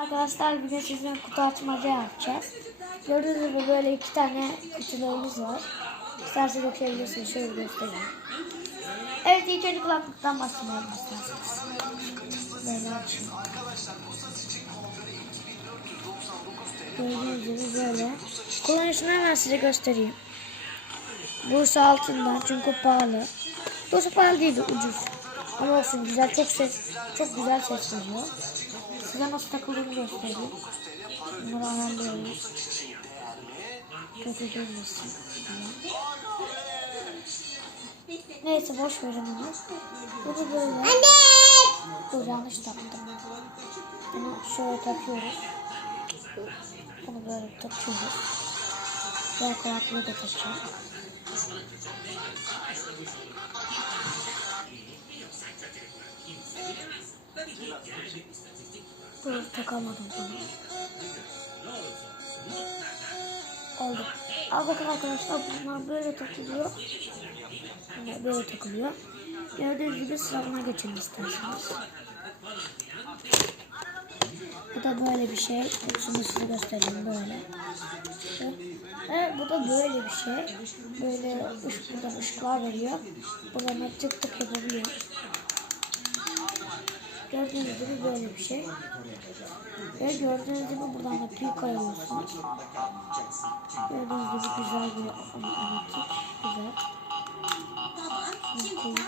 Arkadaşlar bugün sizin kutu açmaca yapacağız. Gördüğünüz gibi böyle iki tane kutularımız var. İsterseniz okuyabilirsiniz. Şöyle göstereyim. Evet ilk önce kulaklıktan başlayalım. Böyle açayım. Gördüğünüz gibi böyle. Kullanışını hemen size göstereyim. Bursa altından çünkü pahalı. Bursa pahalı değil de ucuz. Ama olsun güzel çok ses çok güzel ses veriyor. Size nasıl takıldığını göstereyim. Bunları ayarlıyorum. Kötü durmasın. Neyse boş verin onu. Bunu böyle. Anne! Dur yanlış taktım. Bunu şöyle takıyoruz. Bunu böyle takıyoruz. Diğer kulaklığı da takacağım. Dur takamadım bunu. Oldu. Al bakın arkadaşlar bunlar böyle takılıyor. Bunlar böyle takılıyor. Gördüğünüz gibi sıralama geçelim isterseniz. Bu da böyle bir şey. Hepsini size göstereyim böyle. Evet bu da böyle bir şey. Böyle ışık, buradan ışıklar veriyor. Buradan tık tık yapabiliyor. Gördüğünüz gibi böyle bir şey. Ve gördüğünüz gibi buradan da pil koyuyorsunuz. Gördüğünüz gibi güzel bir analitik. Güzel. Şunu koyayım.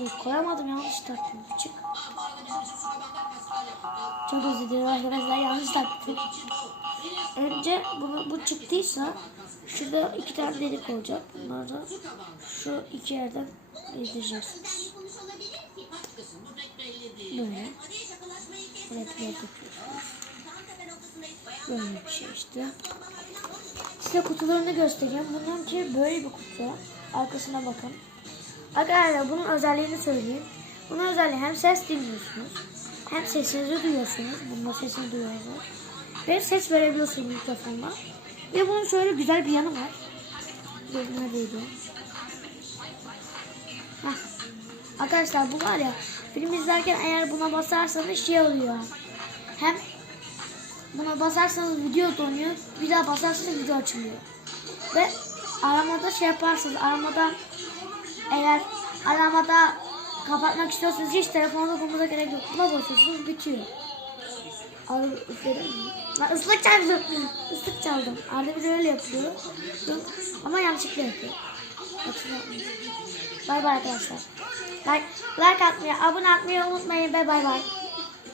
Dur, koyamadım yanlış taktım. Çık. Çok özür dilerim arkadaşlar. Önce bunu, bu çıktıysa şurada iki tane delik olacak. Bunları şu iki yerden yedireceksiniz. Böyle. Yapıyorsunuz. Böyle bir şey işte. Size kutularını göstereceğim. Bununki böyle bir kutu. Arkasına bakın. Arkadaşlar bunun özelliğini söyleyeyim. Bunun özelliği hem ses dinliyorsunuz. Hem sesinizi duyuyorsunuz. Bununla sesini duyuyorsunuz. Ve ses verebiliyorsunuz mikrofonla. Ve bunun şöyle güzel bir yanı var. Neredeydi? Heh. Arkadaşlar bu var ya film izlerken eğer buna basarsanız şey oluyor. Hem buna basarsanız video donuyor. Bir daha basarsanız video açılıyor. Ve aramada şey yaparsınız. Aramada eğer aramada kapatmak istiyorsanız hiç telefona dokunmaza gerek yok. Buna basıyorsunuz bitiyor. Abi üfledim mi? Ben ıslık çaldım. Islık çaldım. Arda bir öyle yapıyor. Ama yanlışlıkla yapıyor. Bay bay arkadaşlar. Like, like atmayı, abone atmayı unutmayın ve bay bay.